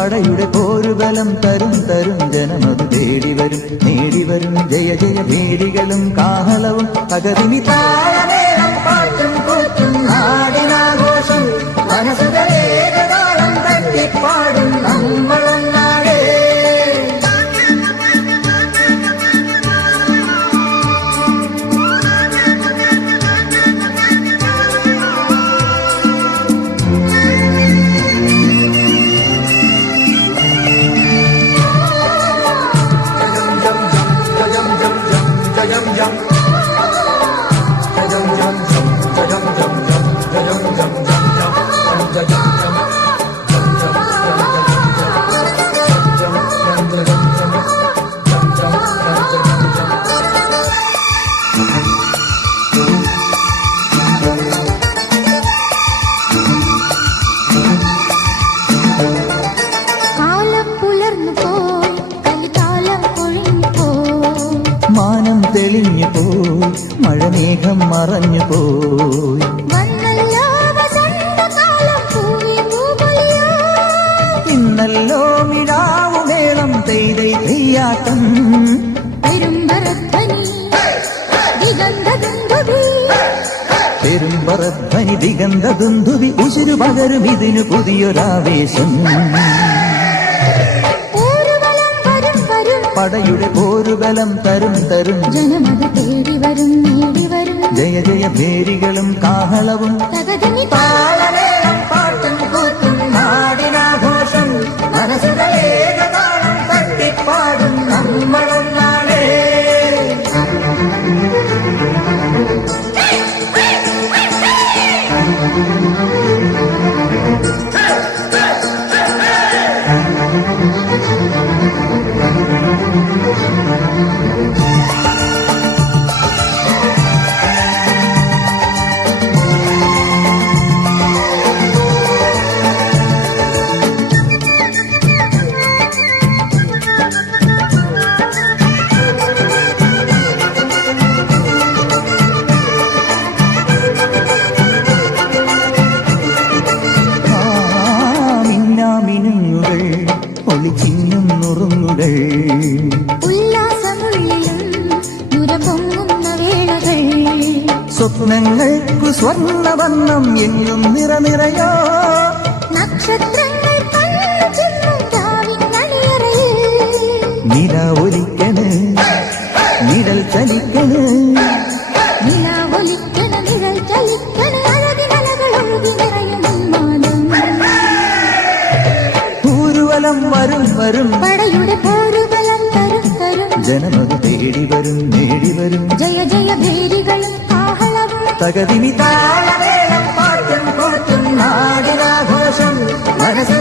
പടയുടെ പോരുബലം തരും ജനമത് തേടിവരും നേടിവരും ജയ ജയ ഭേരികളും കാഹളവും തകതിമി താളമേളം പാട്ടും കൂത്തും നാടിനാഘോഷം മനസ്സുകളേകതാളം തട്ടിപ്പാടും നമ്മളൊന്നാടേ. മാനം തെളിഞ്ഞു പോയി മഴമേഘം മറഞ്ഞു പോയി ഇന്നല്ലോ മിഴാവുമേളം തെയ്തൈ തെയ്യാട്ടം പെരുമ്പറധ്വനി ദിഗന്ധദുന്ദുവി ഉശിരു പകരും ഇതിനു പുതിയൊരാവേശം. പടയുടെ പോരുബലം തരും ജനമത് തേടിവരും നേടിവരും ജയ ജയ ഭേരികളും കാഹളവും താളമേളം പാട്ടും കൂത്തും നാടിനാഘോഷം മനസ്സുകളേകതാളം തട്ടിപ്പാടും നമ്മളൊന്നാടേ. ഒളിച്ചിന്നും നുറുങ്ങുകൾ സ്വപ്നങ്ങൾക്കു സ്വർണ്ണവർണ്ണം എങ്ങും നിറനിറയോ നക്ഷത്രങ്ങൾ നില ഒലിക്കണ് നിഴൽ ചലിക്കണ് വരും വരും പടയുടെ പോരുബലം തരും ജനമത് തേടിവരും നേടിവരും ജയ ജയ ഭേരികളും കാഹളവും തകതിമി താളമേളം പാട്ടും കൂത്തും നാടിനാഘോഷം മനസ്സ